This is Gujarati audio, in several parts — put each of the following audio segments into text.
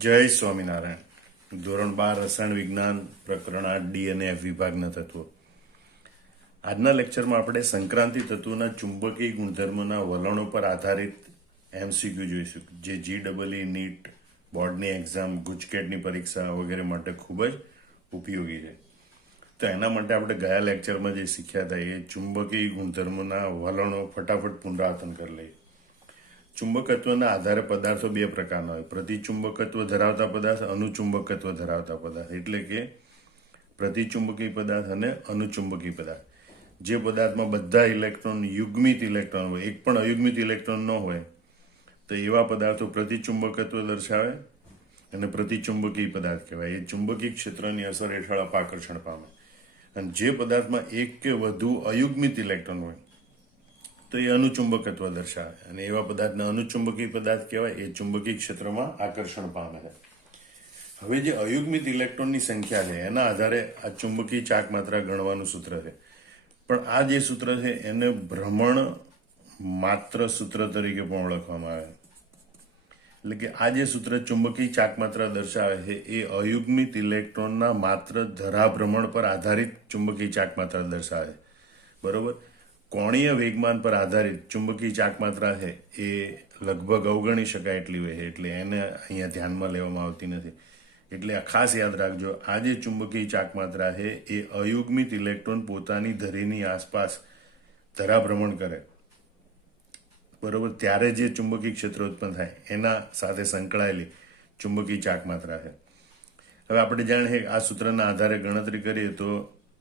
જય સ્વામિનારાયણ. ધોરણ 12 રસાયણ વિજ્ઞાન પ્રકરણ 8 ડીએનએફ વિભાગના તત્વો. આજના લેક્ચરમાં આપણે સંક્રાંતિ તત્વોના ચુંબકીય ગુણધર્મોના વલણો પર આધારિત એમસીક્યુ જોઈશું, જે GEE નીટ બોર્ડની એક્ઝામ, ગુજકેટની પરીક્ષા વગેરે માટે ખૂબ જ ઉપયોગી છે. તો એના માટે આપણે ગયા લેક્ચરમાં જે શીખ્યા હતા એ ચુંબકીય ગુણધર્મોના વલણો ફટાફટ પુનરાવર્તન કરી લઈએ. ચુંબકત્વના આધારે પદાર્થો બે પ્રકારના હોય: પ્રતિચુંબકત્વ ધરાવતા પદાર્થ, અનુચુંબકત્વ ધરાવતા પદાર્થ. એટલે કે પ્રતિચુંબકી પદાર્થ અને અનુચુંબકી પદાર્થ. જે પદાર્થમાં બધા ઇલેક્ટ્રોન યુગ્મિત ઇલેક્ટ્રોન હોય, એક પણ અયુગ્મિત ઇલેક્ટ્રોન ન હોય, તો એવા પદાર્થો પ્રતિચુંબકત્વ દર્શાવે અને પ્રતિચુંબકી પદાર્થ કહેવાય. એ ચુંબકીય ક્ષેત્રની અસર હેઠળ અપાકર્ષણ પામે. અને જે પદાર્થમાં એક કે વધુ અયુગ્મિત ઇલેક્ટ્રોન હોય તો એ અનુચુંબકત્વ દર્શાવે, અને એવા પદાર્થને અનુચુંબકી પદાર્થ કહેવાય. એ ચુંબકીય ક્ષેત્રમાં આકર્ષણ પામે છે. હવે જે અયુગ્મિત ઇલેક્ટ્રોનની સંખ્યા છે એના આધારે આ ચુંબકીય ચાક માત્રા ગણવાનું સૂત્ર છે. પણ આ જે સૂત્ર છે એને ભ્રમણ માત્ર સૂત્ર તરીકે પણ ઓળખવામાં આવે. એટલે કે આ જે સૂત્ર ચુંબકીય ચાક માત્રા દર્શાવે છે એ અયુગ્મિત ઇલેક્ટ્રોનના માત્ર ધરાભ્રમણ પર આધારિત ચુંબકીય ચાક માત્રા દર્શાવે. બરોબર. કોણીય વેગમાન પર આધારિત ચુંબકીય ચાક માત્રા છે એ લગભગ અવગણી શકાય એટલી હોય છે, એટલે એને અહીંયા ધ્યાનમાં લેવામાં આવતી નથી. એટલે આ ખાસ યાદ રાખજો, આ જે ચુંબકીય ચાક માત્રા છે એ અયુગ્મિત ઇલેક્ટ્રોન પોતાની ધરીની આસપાસ ધરાભ્રમણ કરે, બરોબર, ત્યારે જે ચુંબકીય ક્ષેત્ર ઉત્પન્ન થાય એના સાથે સંકળાયેલી ચુંબકીય ચાક માત્રા છે. હવે આપણે જાણીએ આ સૂત્રના આધારે ગણતરી કરીએ તો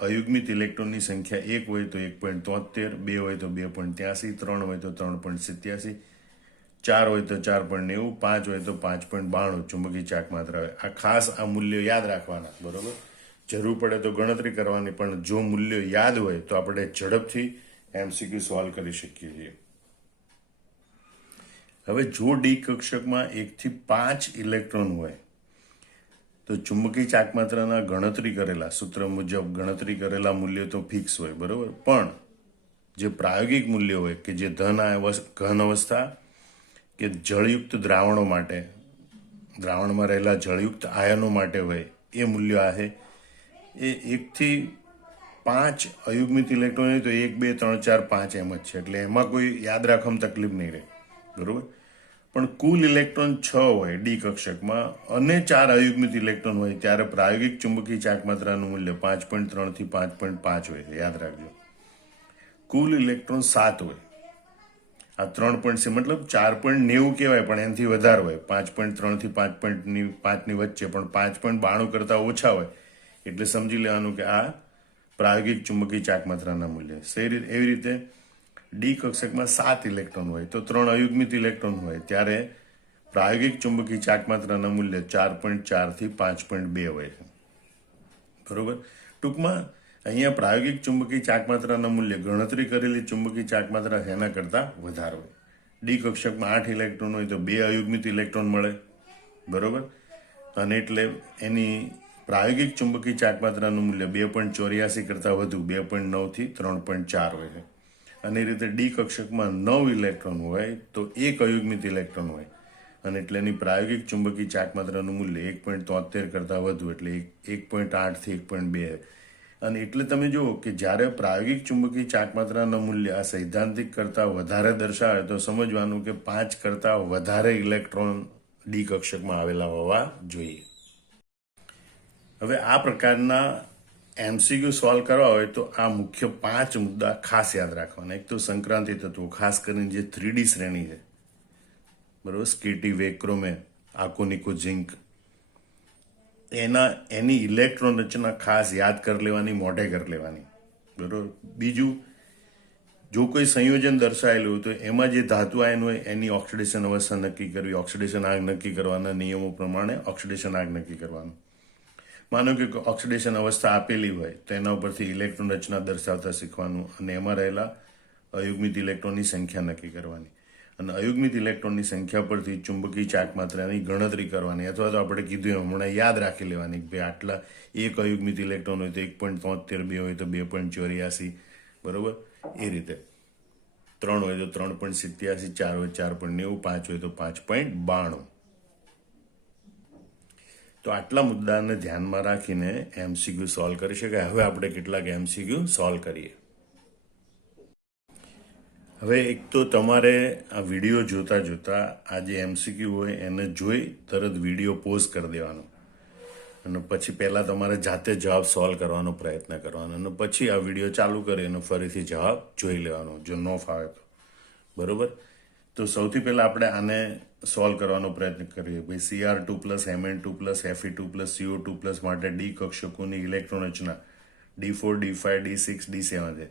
અયુગ્મિત ઇલેક્ટ્રોનની સંખ્યા 1 હોય તો 1.73, 2 હોય તો 2.83, 3 હોય તો 3.87, 4 હોય તો 4.90, 5 હોય તો 5.92 ચુંબકીય ચાક માત્રા હોય. આ ખાસ આ મૂલ્યો યાદ રાખવાના, બરોબર. જરૂર પડે તો ગણતરી કરવાની, પણ જો મૂલ્યો યાદ હોય તો આપણે ઝડપથી એમસીક્યુ સોલ્વ કરી શકીએ છીએ. હવે જો ડી કક્ષકમાં 1 થી 5 ઇલેક્ટ્રોન હોય તો ચુંબકીય ચાક માત્રાના ગણતરી કરેલા સૂત્ર મુજબ ગણતરી કરેલા મૂલ્યો તો ફિક્સ હોય, બરોબર. પણ જે પ્રાયોગિક મૂલ્યો હોય કે જે ઘન અવસ્થા કે જળયુક્ત દ્રાવણો માટે, દ્રાવણમાં રહેલા જળયુક્ત આયનો માટે હોય, એ મૂલ્યો આ એ 1 થી 5 અયુગ્મિત ઇલેક્ટ્રોન હોય તો 1, 2, 3, 4, 5 એમ જ છે. એટલે એમાં કોઈ યાદ રાખવામાં તકલીફ નહીં રહે, બરોબર. પણ કુલ ઇલેક્ટ્રોન 6 હોય ડી કક્ષકમાં અને 4 અયુગ્મિત ઇલેક્ટ્રોન હોય ત્યારે પ્રાયોગિક ચુંબકીય ચાક માત્રાનું મૂલ્ય 5.3 થી 5.5 હોય છે, યાદ રાખજો. કુલ ઇલેક્ટ્રોન 7 હોય. આ 3.c મતલબ 4.90 કહેવાય, પણ એનાથી વધારે હોય. 5.3 થી 5.5 ની વચ્ચે, પણ 5.92 કરતા ઓછા હોય એટલે સમજી લેવાનું કે આ પ્રાયોગિક ચુંબકીય ચાક માત્રાના મૂલ્ય. એવી રીતે ડી કક્ષકમાં 7 ઇલેક્ટ્રોન હોય તો 3 અયુગ્મિત ઇલેક્ટ્રોન હોય ત્યારે પ્રાયોગિક ચુંબકીય ચાક માત્રાના મૂલ્ય 4.4 થી 5.2 હોય છે, બરોબર. ટૂંકમાં અહીંયા પ્રાયોગિક ચુંબકીય ચાક માત્રાના મૂલ્ય ગણતરી કરેલી ચુંબકીય ચાક માત્રા એના કરતાં વધારે હોય. ડી કક્ષકમાં 8 ઇલેક્ટ્રોન હોય તો 2 અયુગ્મિત ઇલેક્ટ્રોન મળે, બરોબર. અને એટલે એની પ્રાયોગિક ચુંબકીય ચાક માત્રાનું મૂલ્ય 2.84 કરતાં વધુ, 2.9 થી 3.4 હોય છે. અને એ રીતે ડી કક્ષકમાં 9 ઇલેક્ટ્રોન હોય તો 1 અયુગ્મિત ઇલેક્ટ્રોન હોય, અને એટલે એની પ્રાયોગિક ચુંબકીય ચાક માત્રાનું મૂલ્ય 1.73 કરતાં વધુ, એટલે 1.8 થી 1.2. અને એટલે તમે જુઓ કે જ્યારે પ્રાયોગિક ચુંબકીય ચાક માત્રાનું મૂલ્ય આ સૈદ્ધાંતિક કરતાં વધારે દર્શાવે તો સમજવાનું કે 5 કરતાં વધારે ઇલેક્ટ્રોન ડી કક્ષકમાં આવેલા હોવા જોઈએ. હવે આ પ્રકારના એમસીક્યુ સોલ્વ કરવા હોય તો આ મુખ્ય 5 મુદ્દા ખાસ યાદ રાખવાના. એક તો સંક્રાંતિ તત્વો, ખાસ કરીને જે 3D શ્રેણી છે, બરોબર, સ્કીટી, વેક્રોમે, આકોનિકો, ઝિંક, એની ઇલેક્ટ્રોન રચના ખાસ યાદ કરી લેવાની, મોઢે કરી લેવાની, બરોબર. બીજું, જો કોઈ સંયોજન દર્શાયેલું હોય તો એમાં જે ધાતુ આયન હોય એની ઓક્સિડેશન અવસ્થા નક્કી કરવી, ઓક્સિડેશન આગ નક્કી કરવાના નિયમો પ્રમાણે ઓક્સિડેશન આગ નક્કી કરવાનું. માનો કે ઓક્સિડેશન અવસ્થા આપેલી હોય તો એના ઉપરથી ઇલેક્ટ્રોન રચના દર્શાવતા શીખવાનું, અને એમાં રહેલા અયુગ્મિત ઇલેક્ટ્રોનની સંખ્યા નક્કી કરવાની, અને અયુગ્મિત ઇલેક્ટ્રોનની સંખ્યા પરથી ચુંબકીય ચાક માત્રાની ગણતરી કરવાની, અથવા તો આપણે કીધું એમ હમણાં યાદ રાખી લેવાની કે ભાઈ આટલા 1 અયુગ્મિત ઇલેક્ટ્રોન હોય તો 1.73, 2 હોય તો 2.84, બરોબર. એ રીતે 3 હોય તો 3.87, 4 હોય 4.90, 5 હોય તો 5.92. તો આટલા મુદ્દાને ધ્યાનમાં રાખીને એમસીક્યુ સોલ્વ કરી શકાય. હવે આપણે કેટલાક એમસીક્યુ સોલ્વ કરીએ. હવે એક તો તમારે આ વિડીયો જોતા જોતા આ જે એમસીક્યુ હોય એને જોઈ તરત વિડીયો પોઝ કરી દેવાનો અને પછી પહેલાં તમારે જાતે જવાબ સોલ્વ કરવાનો પ્રયત્ન કરવાનો અને પછી આ વિડીયો ચાલુ કરીને ફરીથી જવાબ જોઈ લેવાનો જો ન ફાવે તો. બરોબર? તો સૌથી પહેલાં આપણે આને સોલ્વ કરવાનો પ્રયત્ન કરીએ. ભાઈ Cr2 plus Mn2 plus Fe2 plus CO2 plus માટે ડી કક્ષકોની ઇલેક્ટ્રોન રચના D4 D5 D6 D7 છે.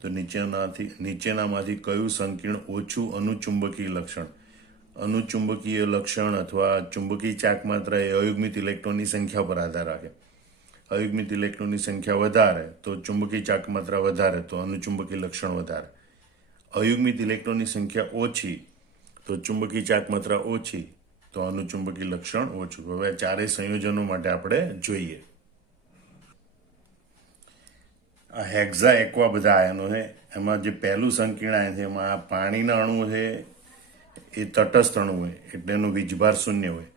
તો નીચેનામાંથી કયું સંકીર્ણ ઓછું અનુચુંબકીય લક્ષણ અનુચુંબકીય લક્ષણ અથવા ચુંબકીય ચાક માત્ર એ અયુગ્મિત ઇલેક્ટ્રોનની સંખ્યા પર આધાર રાખે. અયુગ્મિત ઇલેક્ટ્રોનની સંખ્યા વધારે તો ચુંબકીય ચાક માત્રા વધારે તો અનુચુંબકીય લક્ષણ વધારે. અયુગ્મિત ઇલેક્ટ્રોનની સંખ્યા ઓછી તો ચુંબકીય ચાક માત્રા ઓછી તો અનુચુંબકીય લક્ષણ ઓછું. હવે ચારેય સંયોજનો માટે આપણે જોઈએ. આ હેક્ઝા એક્વા બધા આયનો છે. એમાં જે પહેલું સંકીર્ણ આયન છે એમાં આ પાણીના અણુ છે એ તટસ્થ અણુ હોય એટલે એનો વીજભાર શૂન્ય હોય.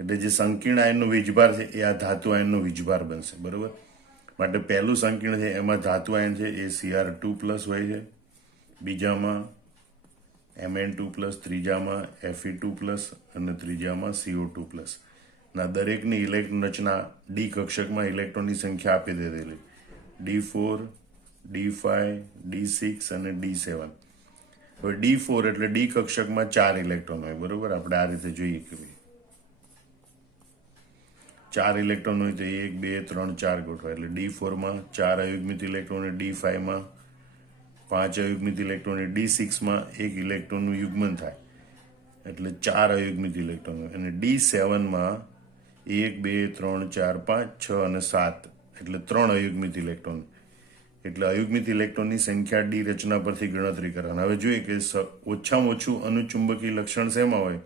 એટલે જે સંકીર્ણ આયનનો વીજભાર છે એ આ ધાતુ આયનનો વીજભાર બનશે. બરોબર? માટે પહેલું સંકીર્ણ છે એમાં ધાતુ આયન છે એ Cr2 પ્લસ હોય છે, બીજામાં Mn2 પ્લસ, ત્રીજામાં Fe2 પ્લસ અને ત્રીજામાં CO2 પ્લસ. ના દરેકની ઇલેક્ટ્રોન રચના ડી કક્ષકમાં ઇલેક્ટ્રોનની સંખ્યા આપી દીધેલી D4 D5 D6 અને D7. હવે D4 એટલે ડી કક્ષકમાં 4 ઇલેક્ટ્રોન હોય. બરોબર? આપણે આ રીતે જોઈએ કે ભાઈ 4 ઇલેક્ટ્રોન હોય તો 1 2 3 4 ગોઠવાય એટલે D4 માં 4 અયુગ્મિત ઇલેક્ટ્રોન, D5 માં 5 અયુગ્મિત ઇલેક્ટ્રોન, D6 માં 1 ઇલેક્ટ્રોનનું યુગ્મન થાય એટલે 4 અયુગ્મિત ઇલેક્ટ્રોન હોય અને D7 માં 1 2 3 4 5 6 અને 7 એટલે 3 અયુગ્મિત ઇલેક્ટ્રોન. એટલે અયુગ્મિત ઇલેક્ટ્રોનની સંખ્યા ડી રચના પરથી ગણતરી કરવાની. હવે જોઈએ કે ઓછામાં ઓછું અનુચુંબકીય લક્ષણ શેમાં હોય?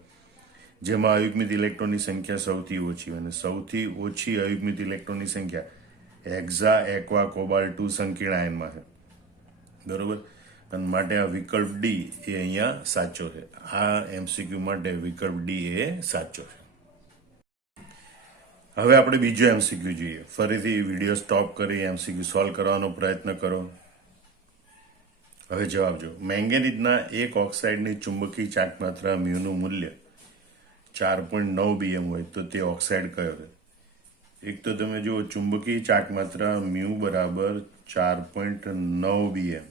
જેમાં અયુગ્મિત ઇલેક્ટ્રોનની સંખ્યા સૌથી ઓછી હોય અને સૌથી ઓછી અયુગ્મિત ઇલેક્ટ્રોનની સંખ્યા હેક્ઝા એક્વા કોબાલ્ટ 2 સંકીર્ણ આયનમાં છે. બરોબર? અને માટે આ વિકલ્પ ડી એ અહીંયા સાચો છે. આ એમસીક્યુ માટે વિકલ્પ ડી એ સાચો છે. હવે આપણે બીજો એમસીક્યુ જોઈએ. ફરીથી વિડીયો સ્ટોપ કરી એમસીક્યુ સોલ્વ કરવાનો પ્રયત્ન કરો. હવે જવાબ જો. મેંગેનીઝના એક ઓક્સાઇડની ચુંબકીય ચાક માત્રા મ્યુનું મૂલ્ય 4.9 BM હોય તો તે ઓક્સાઇડ કયો છે? એક તો તમે જુઓ ચુંબકીય ચાક માત્રા મ્યુ બરાબર 4.9 BM.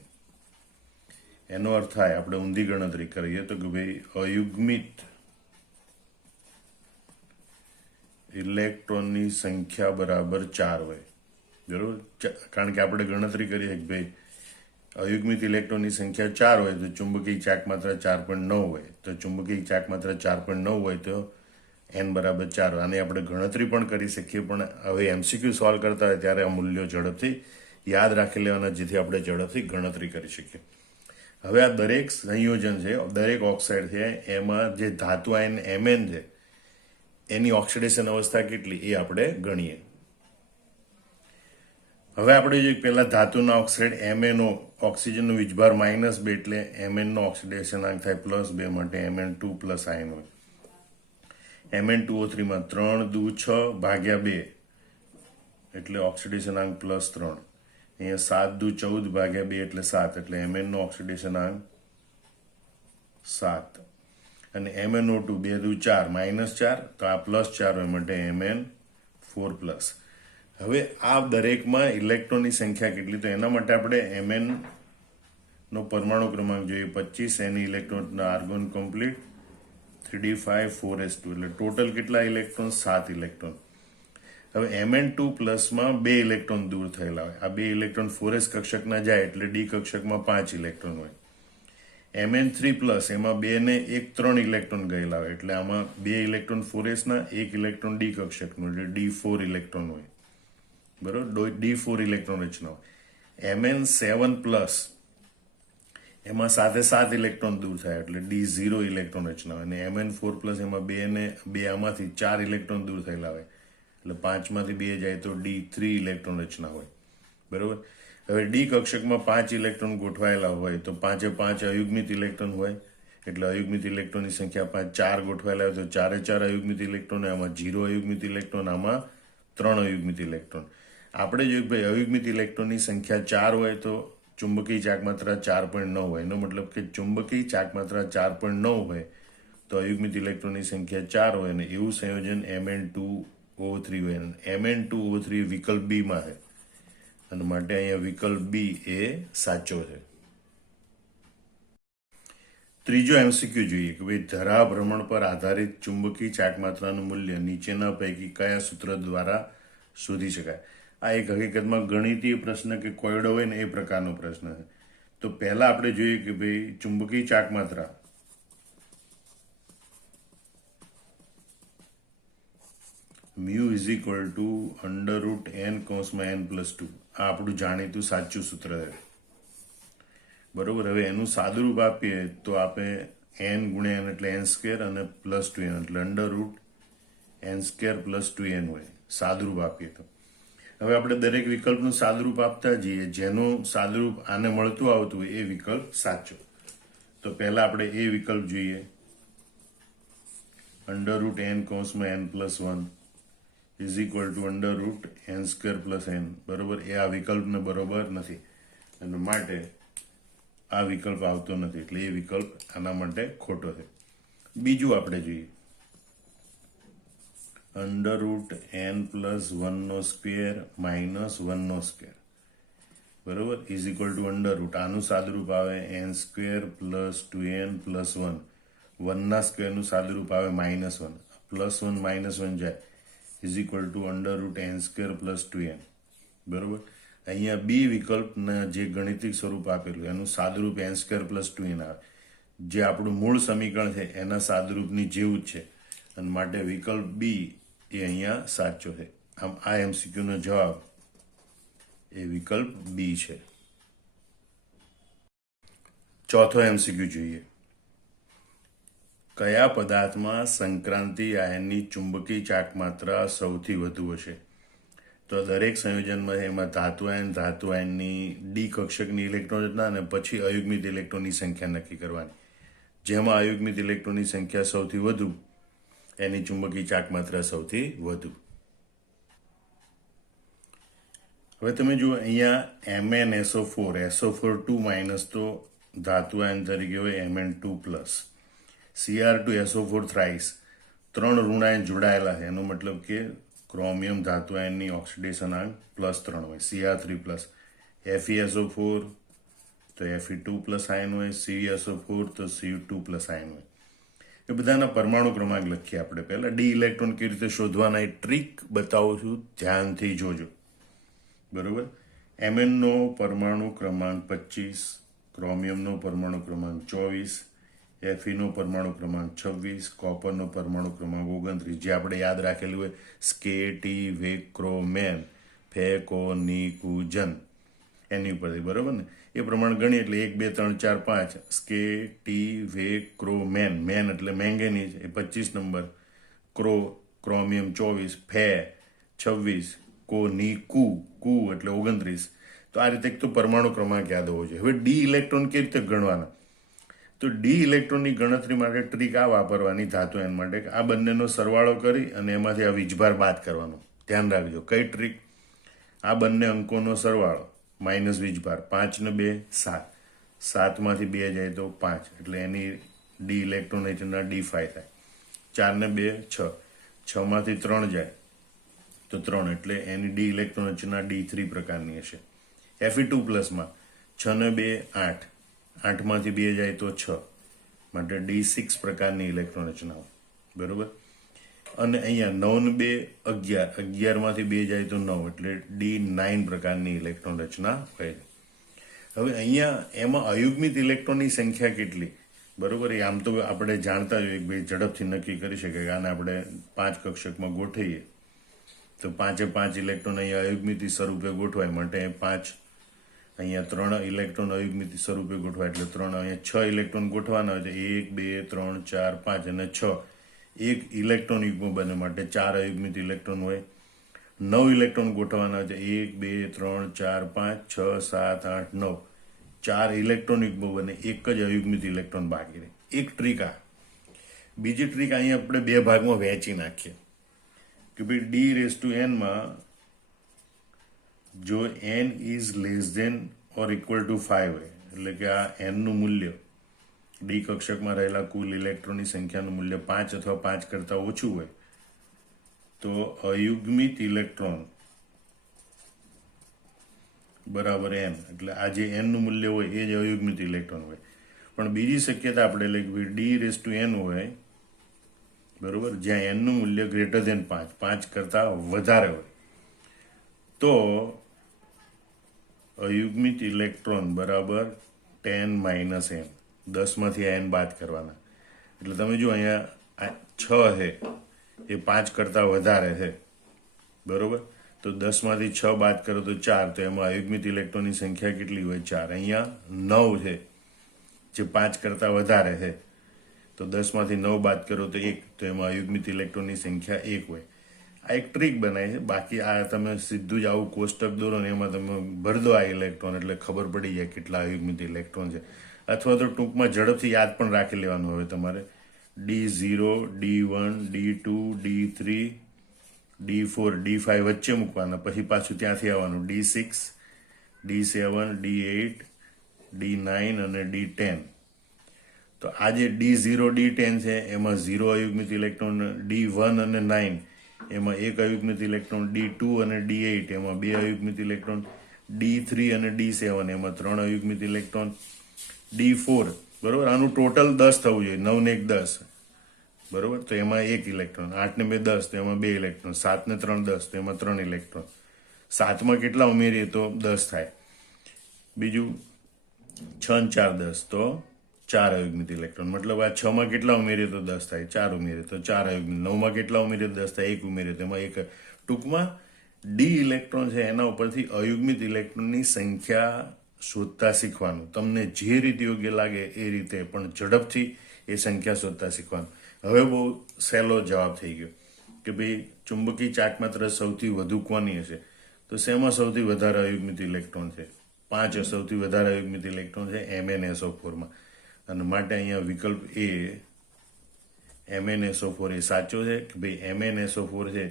એનો અર્થ થાય આપણે ઊંધી ગણતરી કરીએ તો કે ભાઈ અયુગ્મિત ઇલેક્ટ્રોનની સંખ્યા બરાબર 4 હોય. બરોબર? કારણ કે આપણે ગણતરી કરીએ કે ભાઈ અયુગ્મિત ઇલેક્ટ્રોનની સંખ્યા 4 હોય તો ચુંબકીય ચાક માત્રા 4.9 હોય. તો ચુંબકીય ચાક માત્રા 4.9 હોય તો n બરાબર 4 હોય. આની આપણે ગણતરી પણ કરી શકીએ પણ હવે એમસીક્યુ સોલ્વ કરતા હોય ત્યારે આ મૂલ્યો ઝડપથી યાદ રાખી લેવાના જેથી આપણે ઝડપથી ગણતરી કરી શકીએ. હવે આ દરેક સંયોજન છે, દરેક ઓક્સાઇડ છે એમાં જે ધાતુ આયન Mn છે એની ઓક્સિડેશન અવસ્થા કેટલી એ આપણે ગણીએ. હવે આપણે જોઈએ પહેલા ધાતુના ઓક્સાઇડ MnO ઓક્સિજનનો વીજભાર -2 એટલે Mn નો ઓક્સિડેશન આંક થાય +2 માટે Mn2 પ્લસ આયન હોય. Mn2O3 માં 3 દુ 6 ભાગ્યા 2 એટલે ઓક્સિડેશન આંક +3. અહીંયા 7 દુ 14 ભાગ્યા 2 એટલે 7 એટલે Mn નો ઓક્સિડેશન આંક 7 અને MnO2 2 દુ 4 -4 તો આ +4 હોય માટે Mn4 પ્લસ. હવે આ દરેકમાં ઇલેક્ટ્રોનની સંખ્યા કેટલી તો એના માટે આપણે Mn નો પરમાણુ ક્રમાંક જોઈએ 25 એની ઇલેક્ટ્રોનના આર્ગોન કમ્પ્લીટ 3d5 4s2 એટલે ટોટલ કેટલા ઇલેક્ટ્રોન 7 ઇલેક્ટ્રોન. હવે Mn2 પ્લસમાં 2 ઇલેક્ટ્રોન દૂર થયેલા હોય. આ 2 ઇલેક્ટ્રોન 4s કક્ષકના જાય એટલે ડી કક્ષકમાં 5 ઇલેક્ટ્રોન હોય. Mn3 પ્લસ એમાં 2 ને 3 ઇલેક્ટ્રોન ગયેલા હોય એટલે આમાં 2 ઇલેક્ટ્રોન 4s ના 1 ઇલેક્ટ્રોન ડી કક્ષકનું એટલે d4 ઇલેક્ટ્રોન હોય. બરોબર? d4 ઇલેક્ટ્રોન રચના હોય. Mn7 પ્લસ એમાં સાથે 7 ઇલેક્ટ્રોન દૂર થાય એટલે d0 ઇલેક્ટ્રોન રચના હોય અને Mn4 પ્લસ એમાં 2 આમાંથી 4 ઇલેક્ટ્રોન દૂર થયેલા હોય એટલે 5 માંથી 2 જાય તો d3 ઇલેક્ટ્રોન રચના હોય. બરોબર? હવે ડી કક્ષકમાં 5 ઇલેક્ટ્રોન ગોઠવાયેલા હોય તો 5 એ 5 અયુગ્મિત ઇલેક્ટ્રોન હોય એટલે અયુગ્મિત ઇલેક્ટ્રોનની સંખ્યા 5, 4 ગોઠવાયેલા હોય તો 4 અયુગ્મિત ઇલેક્ટ્રોન, આમાં 0 અયુગ્મિત ઇલેક્ટ્રોન, આમાં 3 અયુગ્મિત ઇલેક્ટ્રોન. આપણે જોયું ભાઈ અયુગ્મિત ઇલેક્ટ્રોનની સંખ્યા 4 હોય તો ચુંબકીય ચાકમાત્રા 4.9 હોય. એનો મતલબ કે ચુંબકીય ચાકમાત્રા 4.9 હોય તો અયુગ્મિત ઇલેક્ટ્રોનની સંખ્યા 4 હોય અને એવું સંયોજન Mn2O3 હોય. Mn2O3 વિકલ્પ બી માં છે અને માટે અહીંયા વિકલ્પ બી એ સાચો છે. ત્રીજો MCQ જોઈએ કે ભાઈ ધરા ભ્રમણ પર આધારિત ચુંબકીય ચાકમાત્રાનું મૂલ્ય નીચેના પૈકી કયા સૂત્ર દ્વારા શોધી શકાય. આ એક હકીકતમાં ગણિતીય પ્રશ્ન કે કોયડો હોય ને એ પ્રકારનો પ્રશ્ન છે. તો પહેલા આપણે જોઈએ કે ભાઈ ચુંબકીય ચાકમાત્રા mu is equal to √n(n+2) આ આપણું જાણીતું સાચું સૂત્ર છે. બરોબર. હવે એનું સાદુરૂપ આપીએ તો આપણે n ગુણ્યા n એટલે n² અને +2n એટલે √n² + 2n હોય સાદુરૂપ આપીએ તો. હવે આપણે દરેક વિકલ્પનું સાદુરૂપ આપતા જઈએ, જેનું સાદુરૂપ આને મળતું આવતું હોય એ વિકલ્પ સાચો. તો પહેલા આપણે એ વિકલ્પ જોઈએ √n(n+1) is equal two √n² + n. બરોબર. એ આ વિકલ્પને બરોબર નથી અને માટે આ વિકલ્પ આવતો નથી એટલે એ વિકલ્પ આના માટે ખોટો છે. બીજું આપણે જોઈએ √n+1² - 1². બરોબર. ઇઝ ઇક્વલ ટુ √ આનું સાદુરૂપ આવે n² + 2n + 1. 1² નું સાદુરૂપ આવે -1. +1 -1 જાય is equal two √n² + 2n. બરોબર. અહીંયા બી વિકલ્પના જે ગણિતિક સ્વરૂપ આપેલું એનું સાદુરૂપ n² + 2n આવે, જે આપણું મૂળ સમીકરણ છે એના સાદુરૂપની જેવું જ છે અને માટે વિકલ્પ બી એ અહીંયા સાચો છે. આમ આ MCQ નો જવાબ એ વિકલ્પ બી છે. ચોથો MCQ જોઈએ. કયા પદાર્થમાં સંક્રાંતિ આયનની ચુંબકીય ચાકમાત્રા સૌથી વધુ હશે? તો દરેક સંયોજનમાં એમાં ધાતુ આયનની ડી કક્ષકની ઇલેક્ટ્રોન રચના અને પછી અયુગ્મિત ઇલેક્ટ્રોનની સંખ્યા નક્કી કરવાની. જેમાં અયુગ્મિત ઇલેક્ટ્રોનની સંખ્યા સૌથી વધુ એની ચુંબકીય ચાકમાત્રા સૌથી વધુ. હવે તમે જુઓ અહીંયા MnSO4 SO4 2- તો ધાતુ આયન તરીકે હોય Mn2+, Cr2SO4 thrice 3 ઋણાયન જોડાયેલા છે. એનો મતલબ કે ક્રોમિયમ ધાતુ આયનની ઓક્સિડેશન આંક +3 હોય, Cr3+. FeSO4 તો Fe2+ આયન હોય, CuSO4 તો Cu2+ આયન હોય. એ બધાના પરમાણુ ક્રમાંક લખીએ આપણે. પહેલા ડી ઇલેક્ટ્રોન કેવી રીતે શોધવાના એ ટ્રીક બતાવું છું, ધ્યાનથી જોજો. બરોબર. Mn નો પરમાણુ ક્રમાંક 25, ક્રોમિયમનો પરમાણુ ક્રમાંક 24, Fe નો પરમાણુ ક્રમાંક 26, કોપરનો પરમાણુ ક્રમાંક 29, જે આપણે યાદ રાખેલું હોય સ્કેટિવેક્રોમેન ફેકોનિકુજન એની ઉપરથી. બરોબર ને? એ પ્રમાણે ગણીએ એટલે 1 2 3 4 5 સ્કેટિવેક્રોમેન, મેન એટલે મેંગેનીઝ એ 25 નંબર, ક્રોમિયમ 24, ફે 26, કોનિકુ એટલે 29. તો આ રીતે એક તો પરમાણુ ક્રમાંક યાદ હોવો જોઈએ. હવે ડી ઇલેક્ટ્રોન કેવી રીતે ગણવાના? તો ડી ઇલેક્ટ્રોનની ગણતરી માટે ટ્રીક આ વાપરવાની ધાતુ આયન માટે, આ બંનેનો સરવાળો કરી અને એમાંથી આ વીજભાર બાદ કરવાનો. ધ્યાન રાખજો. કઈ ટ્રીક? આ બંને અંકોનો સરવાળો માઇનસ વીજભાર. 5 ને 2 7, 7 માંથી 2 જાય તો 5 એટલે એની ડી ઇલેક્ટ્રોન રચના D5 થાય. 4 ને 2 6, 6 માંથી 3 જાય તો 3 એટલે એની ડી ઇલેક્ટ્રોન રચના D3 પ્રકારની હશે. Fe2+ માં 6 ને 2 8, 8 માંથી 2 જાય તો 6 માટે D6 પ્રકારની ઇલેક્ટ્રોન રચના હોય. બરોબર. અને અહીંયા 9 ને 2 11, 11 માંથી 2 જાય તો 9 એટલે D9 પ્રકારની ઇલેક્ટ્રોન રચના હોય. હવે અહીંયા એમાં અયુગ્મિત ઇલેક્ટ્રોનની સંખ્યા કેટલી? બરોબર. એ આમ તો આપણે જાણતા જ હોય કે ભાઈ ઝડપથી નક્કી કરી શકાય. આને આપણે 5 કક્ષકમાં ગોઠવીએ તો 5 એ 5 ઇલેક્ટ્રોન અહીંયા અયુગ્મિત સ્વરૂપે ગોઠવાય માટે 5, અહીંયા 3 ઇલેક્ટ્રોન અયુગ્મિત સ્વરૂપે ગોઠવાય એટલે 3, અહીંયા 6 ઇલેક્ટ્રોન ગોઠવાના હોય છે 1 2 3 4 5 અને 6 એક ઇલેક્ટ્રોન યુગ્મ બને માટે 4 અયુગ્મિત ઇલેક્ટ્રોન હોય. 9 ઇલેક્ટ્રોન ગોઠવાના હોય છે 1 2 3 4 5 6 7 8 9, 4 ઇલેક્ટ્રોન યુગ્મ બને, એક જ અયુગ્મિત ઇલેક્ટ્રોન બાકી રહે. એક ટ્રીક આ. બીજી ટ્રીક અહીંયા આપણે બે ભાગમાં વહેંચી નાખીએ કે ભાઈ d⁻n માં જો n is less than or equal to 5 હોય, એટલે કે આ n નું મૂલ્ય ડી કક્ષકમાં રહેલા કુલ ઇલેક્ટ્રોનની સંખ્યાનું મૂલ્ય 5 અથવા 5 કરતા ઓછું હોય તો અયુગ્મિત ઇલેક્ટ્રોન બરાબર n, એટલે આ જે n નું મૂલ્ય હોય એ જ અયુગ્મિત ઇલેક્ટ્રોન હોય. પણ બીજી શક્યતા આપણે લઈ d⁻n હોય બરોબર, જ્યાં n નું મૂલ્ય ગ્રેટર ધેન 5, 5 કરતા વધારે હોય તો અયુગ્મિત ઇલેક્ટ્રોન બરાબર 10 - n, 10 માંથી n બાદ કરવાના. એટલે તમે જો અહીંયા 6 છે એ 5 કરતા વધારે છે બરોબર, તો 10 માંથી 6 બાદ કરો તો 4, તો એમાં અયુગ્મિત ઇલેક્ટ્રોનની સંખ્યા કેટલી હોય? 4. અહીંયા 9 છે જે 5 કરતા વધારે છે, તો 10 માંથી 9 બાદ કરો તો 1, તો એમાં અયુગ્મિત ઇલેક્ટ્રોનની સંખ્યા 1 હોય. આ એક ટ્રીક બનાવી છે. બાકી આ તમે સીધું જ આવું કોષ્ટક દોરો ને એમાં તમે ભર દો આ ઇલેક્ટ્રોન એટલે ખબર પડી જાય કેટલા અયુગ્મિત ઇલેક્ટ્રોન છે. અથવા તો ટૂંકમાં ઝડપથી યાદ પણ રાખી લેવાનું હવે તમારે. d0, d1, d2, d3, d4, d5 વચ્ચે મૂકવાના, પછી પાછું ત્યાંથી આવવાનું d6, d7, d8, d9 અને d10. તો આ જે d0, d10 છે એમાં 0 અયુગ્મિત ઇલેક્ટ્રોન, d1 અને 9 એમાં 1 અયુગ્મિત ઇલેક્ટ્રોન, d2 અને d8 એમાં 2 અયુગ્મિત ઇલેક્ટ્રોન, d3 અને d7 એમાં 3 અયુગ્મિત ઇલેક્ટ્રોન, d4 બરોબર, આનું ટોટલ 10 થવું જોઈએ, 9 ને 1 10 બરોબર, તો એમાં 1 ઇલેક્ટ્રોન, 8 ને 2 10 તો એમાં 2 ઇલેક્ટ્રોન, 7 ને 3 10 તો એમાં 3 ઇલેક્ટ્રોન. 7માં કેટલા ઉમેરીએ તો 10 થાય. બીજું 6 ને 4 10 તો 4 અયુગ્મિત ઇલેક્ટ્રોન, મતલબ આ 6 માં કેટલા ઉમેરીએ તો 10 થાય, 4 ઉમેરીએ તો 4 અયુગ્મિત, 9 માં કેટલા ઉમેરીએ તો 10 થાય, 1 ઉમેરીએ તો એમાં 1. ટૂંકમાં ડી ઇલેક્ટ્રોન છે એના ઉપરથી અયુગ્મિત ઇલેક્ટ્રોનની સંખ્યા શોધતા શીખવાનું. તમને જે રીતે યોગ્ય લાગે એ રીતે, પણ ઝડપથી એ સંખ્યા શોધતા શીખવાનું. હવે બહુ સહેલો જવાબ થઈ ગયો કે ભાઈ ચુંબકી ચાકમાત્ર સૌથી વધુ કોની હશે? તો શેમાં સૌથી વધારે અયુગ્મિત ઇલેક્ટ્રોન છે? 5 સૌથી વધારે અયુગ્મિત ઇલેક્ટ્રોન છે MnSO4 માં, અને માટે અહીંયા વિકલ્પ એ MnSO4 એ સાચો છે કે ભાઈ MnSO4 છે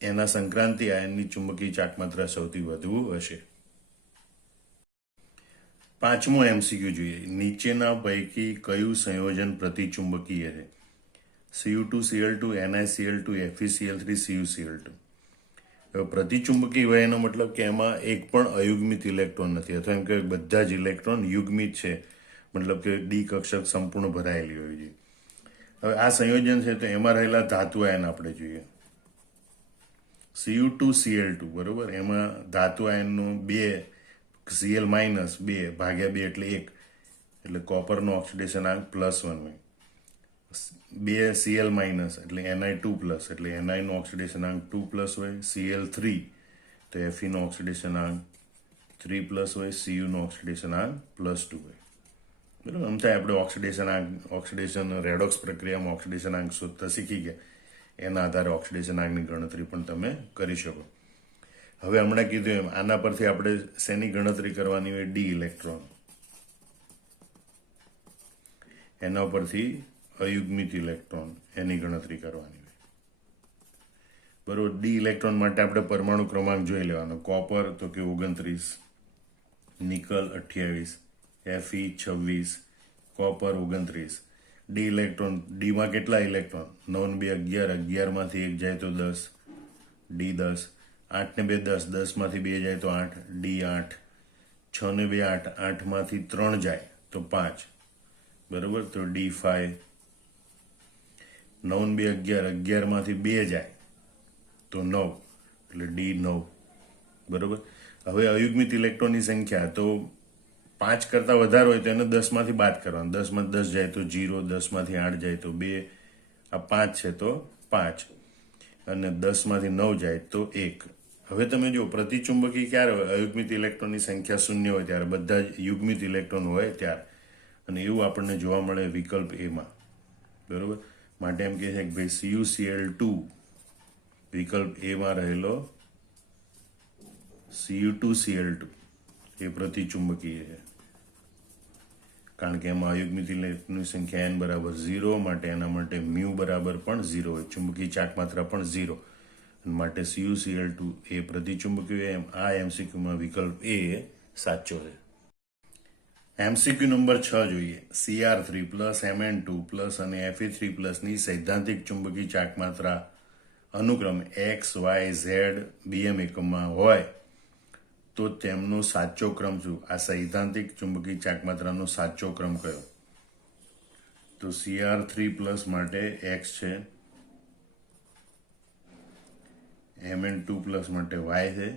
એના સંક્રાંતિ આયનની ચુંબકી ચાકમાત્રા સૌથી વધુ હશે. 5મો MCQ જોઈએ. નીચેના પૈકી કયું સંયોજન પ્રતિચુંબકીય છે? Cu2Cl2, NiCl2, FeCl3, CuCl2. હવે પ્રતિચુંબકીય હોય એનો મતલબ કે એમાં એક પણ અયુગ્મિત ઇલેક્ટ્રોન નથી, અથવા એમ કે બધા જ ઇલેક્ટ્રોન યુગ્મિત છે, મતલબ કે ડી કક્ષક સંપૂર્ણ ભરાયેલી હોવી જોઈએ. હવે આ સંયોજન છે તો એમાં રહેલા ધાતુ આયન આપણે જોઈએ. Cu2Cl2 બરોબર, એમાં ધાતુ આયનનો 2 Cl- 2 ભાગ્યા 2 એટલે 1, એટલે કોપરનો ઓક્સિડેશન આંક +1 હોય. 2 Cl- એટલે Ni2+, એટલે Ni નો ઓક્સિડેશન આંક 2+ હોય. Cl3 તો Fe નો ઓક્સિડેશન આંક 3+ હોય. Cu નો ઓક્સિડેશન આંક +2 હોય. બરાબર, આમ થાય આપણે ઓક્સિડેશન રેડોક્સ પ્રક્રિયામાં ઓક્સિડેશન આંક શોધતા શીખી ગયા. એના આધારે ઓક્સિડેશન આંકની ગણતરી પણ તમે કરી શકો. હવે હમણાં કીધું એમ આના પરથી આપણે શેની ગણતરી કરવાની હોય? D electron. એના પરથી અયુગ્મિત ઇલેક્ટ્રોન એની ગણતરી કરવાની હોય બરોબર. ડી ઇલેક્ટ્રોન માટે આપણે પરમાણુ ક્રમાંક જોઈ લેવાનો. કોપર તો કે 29, nickel 28, Fe 26, copper 29. D electron, ડીમાં કેટલા ઇલેક્ટ્રોન? 9 ને 2 11, 11 માંથી 1 જાય તો 10, ડી 10. 8 ને 2 10, 10 માંથી 2 જાય તો 8, ડી 8. 6 ને 2 8, 8 માંથી 3 જાય તો 5 બરોબર, તો ડી 5. 9 ને 2 11, 11 માંથી 2 જાય તો 9, એટલે ડી 9 બરોબર. હવે અયુગ્મિત ઇલેક્ટ્રોનની સંખ્યા તો 5 કરતા વધારે હોય તો એને 10 માંથી બાદ કરવાનું. 10 માંથી 10 જાય તો 0, 10 માંથી 8 જાય તો 2, આ 5 છે તો 5, અને 10 માંથી 9 જાય તો 1. હવે તમે જો પ્રતિચુંબકી ક્યારે હોય? અયુગ્મિત ઇલેક્ટ્રોનની સંખ્યા 0 હોય ત્યારે, બધા જ યુગ્મિત ઇલેક્ટ્રોન હોય ત્યારે, અને એવું આપણને જોવા મળે વિકલ્પ એમાં બરોબર. માટે એમ કહે છે કે ભાઈ CuCl2 વિકલ્પ એમાં રહેલો Cu2Cl2 એ પ્રતિચુંબકીય છે. કારણ કે એમાં અયુગ્મિત ઇલેક્ટ્રોનની સંખ્યા n બરાબર 0 માટે એના માટે મ્યુ બરાબર પણ 0 હોય, ચુંબકીય ચાક માત્રા પણ 0, માટે CuCl2 એ પ્રતિચુંબકીય. આ એમસીક્યુમાં વિકલ્પ એ સાચો છે. એમસીક્યુ નંબર 6 જોઈએ. Cr3 પ્લસ Mn2 પ્લસ અને Fe3 પ્લસની સૈદ્ધાંતિક ચુંબકીય ચાક માત્રા અનુક્રમે x, y, z, bm એકમમાં હોય તો તેમનો સાચો ક્રમ શું? આ સૈદ્ધાંતિક ચુંબકીય ચાક માત્રાનો સાચો ક્રમ કયો? તો Cr3 પ્લસ માટે x છે, Mn2 પ્લસ માટે y છે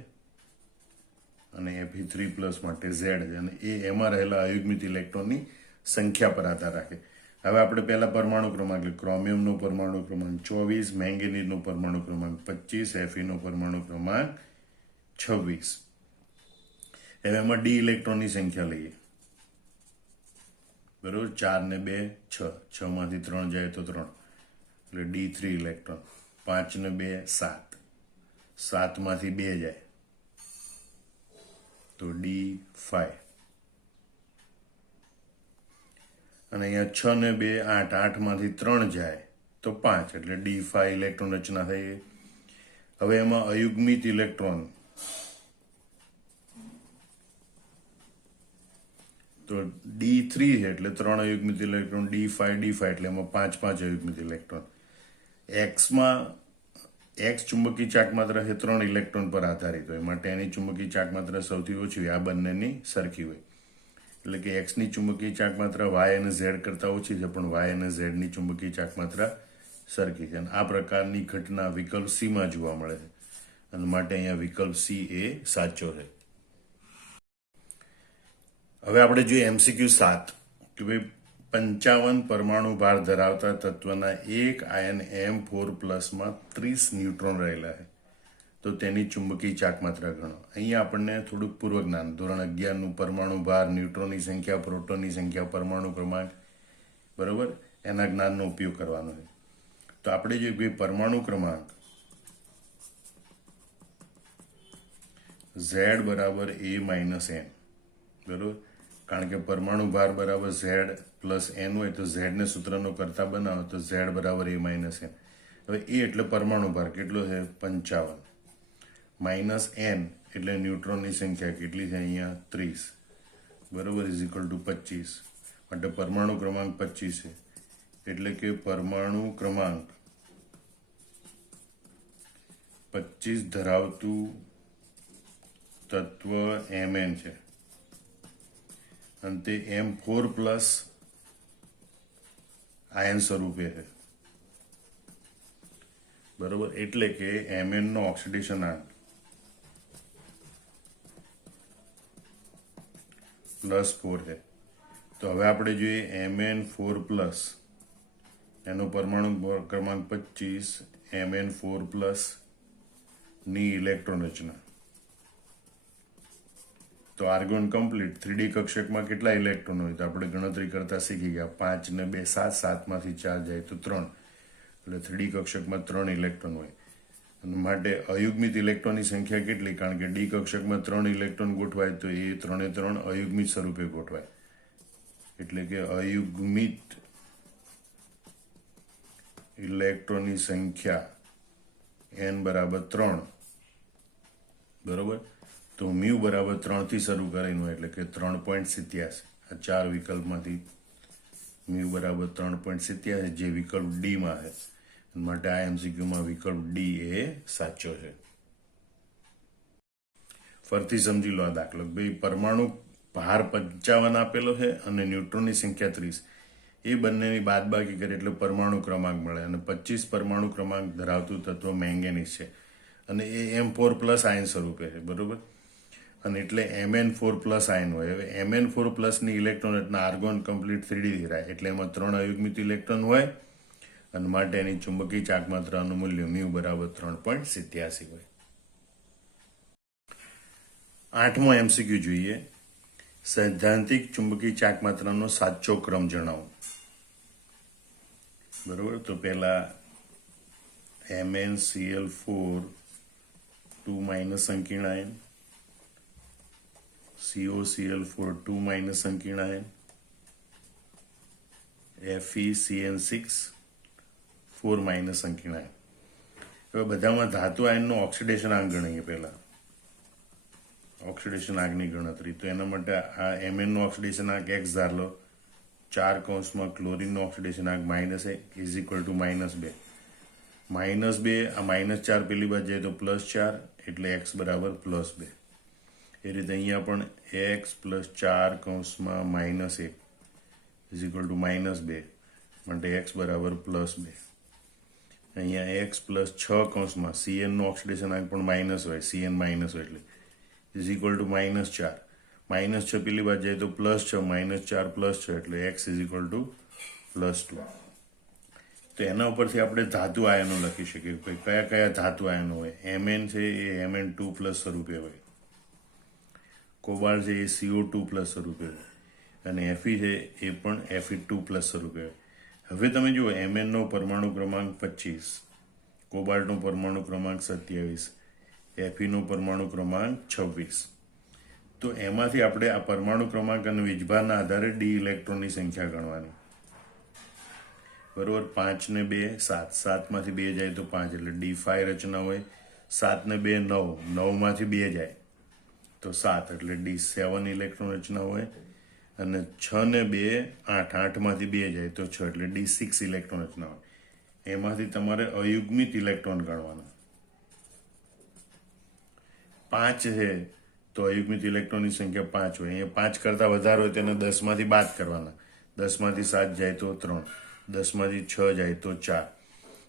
અને Fe3 પ્લસ માટે z છે, અને એ એમાં રહેલા અયુગ્મિત ઇલેક્ટ્રોનની સંખ્યા પર આધાર રાખે. હવે આપણે પહેલા પરમાણુ ક્રમાંક એટલે ક્રોમિયમનો પરમાણુ ક્રમાંક 24, મેંગેનીઝનો પરમાણુ ક્રમાંક 25, Feનો પરમાણુ ક્રમાંક 26. હવે એમાં ડી ઇલેક્ટ્રોનની સંખ્યા લઈએ. બરોબર, 4 ને 2 6, 6 માંથી 3 જાય તો 3 એટલે D3 ઇલેક્ટ્રોન. 5 ને 2 7, 7 માંથી 2 જાય તો D5. અને અહીંયા 6 ને 2 8, 8 માંથી 3 જાય તો 5 એટલે D5 ઇલેક્ટ્રોન રચના થઈ. હવે એમાં અયુગ્મિત ઇલેક્ટ્રોન તો D3 છે એટલે 3 અયુગ્મિત ઇલેક્ટ્રોન, D5 એટલે એમાં 5 5 અયુગ્મિત ઇલેક્ટ્રોન. એક્સમાં એક્સ ચુંબકીય ચાક માત્રા છે 3 ઇલેક્ટ્રોન પર આધારિત હોય, માટે એની ચુંબકીય ચાક માત્રા સૌથી ઓછી હોય, આ બંનેની સરખી હોય. એટલે કે એક્સની ચુંબકીય ચાક માત્રા વાય અને ઝેડ કરતાં ઓછી છે, પણ વાય અને ઝેડની ચુંબકીય ચાક માત્રા સરખી છે. અને આ પ્રકારની ઘટના વિકલ્પ સીમાં જોવા મળે છે, અને માટે અહીંયા વિકલ્પ સી એ સાચો છે. હવે આપણે જોઈએ MCQ 7 કે ભાઈ 55 પરમાણુ ભાર ધરાવતા તત્વના એક આયન M4+ માં 30 ન્યુટ્રોન રહેલા છે, તો તેની ચુંબકીય ચાક માત્રા ગણો. અહીંયા આપણને થોડુંક પૂર્વજ્ઞાન ધોરણ 11નું પરમાણુ ભાર, ન્યુટ્રોનની સંખ્યા, પ્રોટોનની સંખ્યા, પરમાણુ ક્રમાંક, બરોબર, એના જ્ઞાનનો ઉપયોગ કરવાનો છે. તો આપણે જે ભાઈ પરમાણુ ક્રમાંક Z બરાબર A - N, બરોબર, કારણ કે પરમાણુ ભાર બરાબર Z પ્લસ N હોય તો Z ને સૂત્રનો કરતા બનાવો તો Z બરાબર A - N. હવે એ એટલે પરમાણુ ભાર કેટલો છે? 55 માઇનસ N એટલે ન્યુટ્રોનની સંખ્યા કેટલી છે અહીંયા? 30, બરોબર, ઇઝ ઇક્વલ ટુ 25, માટે પરમાણુ ક્રમાંક 25 છે. એટલે કે પરમાણુ ક્રમાંક 25 ધરાવતું તત્વ Mn છે અને તે M4+ આયન સ્વરૂપે છે, બરોબર. એટલે કે Mn નો ઓક્સિડેશન આંક +4 છે. તો હવે આપણે જોઈએ Mn4+, એનો પરમાણુ ક્રમાંક 25, Mn4+ ની ઇલેક્ટ્રોન રચના. તો આર્ગોન કમ્પ્લીટ 3D કક્ષકમાં કેટલા ઇલેક્ટ્રોન હોય તો આપણે ગણતરી કરતા શીખી ગયા. 5 ને 2 7, 7 માંથી 4 જાય તો 3, એટલે 3D કક્ષકમાં 3 ઇલેક્ટ્રોન હોય. અને માટે અયુગ્મિત ઇલેક્ટ્રોનની સંખ્યા કેટલી? કારણ કે ડી કક્ષકમાં 3 ઇલેક્ટ્રોન ગોઠવાય તો એ 3 એ 3 અયુગ્મિત સ્વરૂપે ગોઠવાય. એટલે કે અયુગ્મિત ઇલેક્ટ્રોનની સંખ્યા n બરાબર 3, બરોબર. તો મ્યુ બરાબર 3 થી શરૂ કરીને એટલે કે 3.87. આ 4 વિકલ્પમાંથી મ્યુ બરાબર 3.87, જે વિકલ્પ ડી માં છે, માટે આ MCQમાં વિકલ્પ ડી એ સાચો છે. ફરીથી સમજી લો આ દાખલો. ભાઈ પરમાણુ ભાર 55 આપેલો છે અને ન્યુટ્રોનની સંખ્યા 30, એ બંનેની બાદબાકી કરે એટલે પરમાણુ ક્રમાંક મળે. અને 25 પરમાણુ ક્રમાંક ધરાવતું તત્વ મેંગેનીઝ છે અને એ M4+ આયન સ્વરૂપે છે, બરોબર. અને એટલે Mn4+ આયન હોય. હવે Mn4+ ની ઇલેક્ટ્રોન રચના આર્ગોન કમ્પ્લીટ 3D થાય એટલે એમાં 3 અયુગ્મિત ઇલેક્ટ્રોન હોય, અને માટે એની ચુંબકીય ચાક માત્રાનું મૂલ્ય મ્યુ બરાબર 3.87 હોય. 8મો MCQ જોઈએ. સૈદ્ધાંતિક ચુંબકીય ચાક માત્રાનો સાચો ક્રમ જણાવો. બરોબર, તો પહેલા MnCl4 2- સંકીર્ણ આયન, COCl4 2- સંકીર્ણ આયન, Fe4 સંકીર્ણ આયન. હવે બધામાં ધાતુ આયનનો ઓક્સિડેશન આંક ગણીએ પહેલા. ઓક્સિડેશન આંકની ગણતરી તો એના માટે આ Mn નો ઓક્સિડેશન આંક x ધાર લો, 4 કૌંસમાં ક્લોરીનનો ઓક્સિડેશન આંક -1 ઇઝ ઇક્વલ ટુ -2. -2 આ -4 પેલી બાજુ જાય તો +4 એટલે x બરાબર +2. એ રીતે અહીંયા પણ x + 4 કૌંસમાં -1 ઇઝ ઇક્વલ ટુ -2 માટે x બરાબર +2. અહીંયા x + 6 કૌંસમાં Cn નો ઓક્સિડેશન આંક પણ માઇનસ હોય, Cn માઇનસ હોય એટલે ઇઝ ઇક્વલ ટુ -4. -6 પેલી બાજુ જાય તો +6, -4 + 6 એટલે x ઇઝ ઇક્વલ ટુ +2. તો એના ઉપરથી આપણે ધાતુ આયનો લખી શકીએ કે કયા કયા ધાતુ આયનો હોય. Mn છે એ Mn2+ સ્વરૂપે હોય, કોબાલ્ટ છે એ CO2+ સ્વરૂપે હોય, અને Fe છે એ પણ Fe2+ સ્વરૂપે હોય. હવે તમે જુઓ Mn નો પરમાણુ ક્રમાંક 25, કોબાલ્ટનો પરમાણુ ક્રમાંક 27, Fe નો પરમાણુ ક્રમાંક 26. તો એમાંથી આપણે આ પરમાણુ ક્રમાંક અને વીજભારના આધારે ડી ઇલેક્ટ્રોનની સંખ્યા ગણવાની. બરોબર, 5 ને 2 7, 7 માંથી 2 જાય તો 5 એટલે D5 રચના હોય. 7 ને 2 9, 9 માંથી 2 જાય તો 7 એટલે D7 ઇલેક્ટ્રોન રચના હોય. અને 6 ને 2 8, 8 માંથી 2 જાય તો 6 એટલે D6 ઇલેક્ટ્રોન રચના હોય. એમાંથી તમારે અયુગ્મિત ઇલેક્ટ્રોન ગણવાના. 5 છે તો અયુગ્મિત ઇલેક્ટ્રોનની સંખ્યા 5 હોય. અહીંયા 5 કરતા વધારે હોય તેને 10 માંથી બાદ કરવાના. 10 માંથી 7 જાય તો 3, 10 માંથી 6 જાય તો 4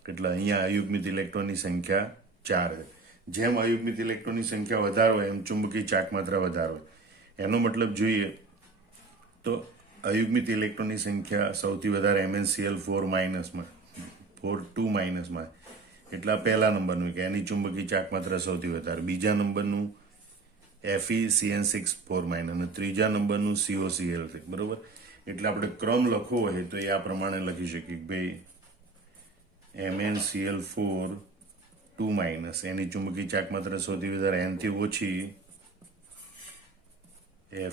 એટલે અહીંયા અયુગ્મિત ઇલેક્ટ્રોનની સંખ્યા 4 છે. જેમ અયુગ્મિત ઇલેક્ટ્રોનની સંખ્યા વધારે હોય એમ ચુંબકીય ચાક માત્રા વધારે હોય. એનો મતલબ જોઈએ તો અયુગ્મિત ઇલેક્ટ્રોનની સંખ્યા સૌથી વધારે MnCl4- માં એટલા પહેલા નંબરનું કે એની ચુંબકીય ચાક માત્રા સૌથી વધારે. બીજા નંબરનું FeCN6 અને ત્રીજા નંબરનું COCl3. બરોબર, એટલે આપણે ક્રમ લખવો હોય તો એ આ પ્રમાણે લખી શકીએ કે ભાઈ MnCl4 એની ચુંબકીય ચાક માત્રા સૌથી વધારે, એનથી ઓછી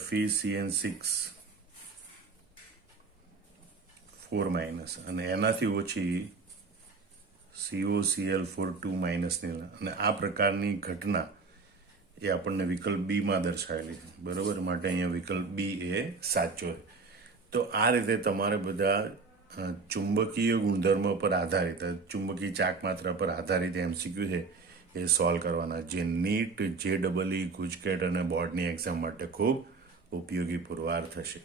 FeCN6 અને એનાથી ઓછી COCl4 અને આ પ્રકારની ઘટના એ આપણને વિકલ્પ બી માં દર્શાવેલી છે. બરોબર, માટે અહીંયા વિકલ્પ બી એ સાચો છે. તો આ રીતે તમારે બધા ચુંબકીય ગુણધર્મો પર આધારિત, ચુંબકીય ચાક માત્રા પર આધારિત MCQ છે એ સોલ્વ કરવાના, જે નીટ, JEE, ગુજકેટ અને બોર્ડની એક્ઝામ માટે ખૂબ ઉપયોગી પુરવાર થશે.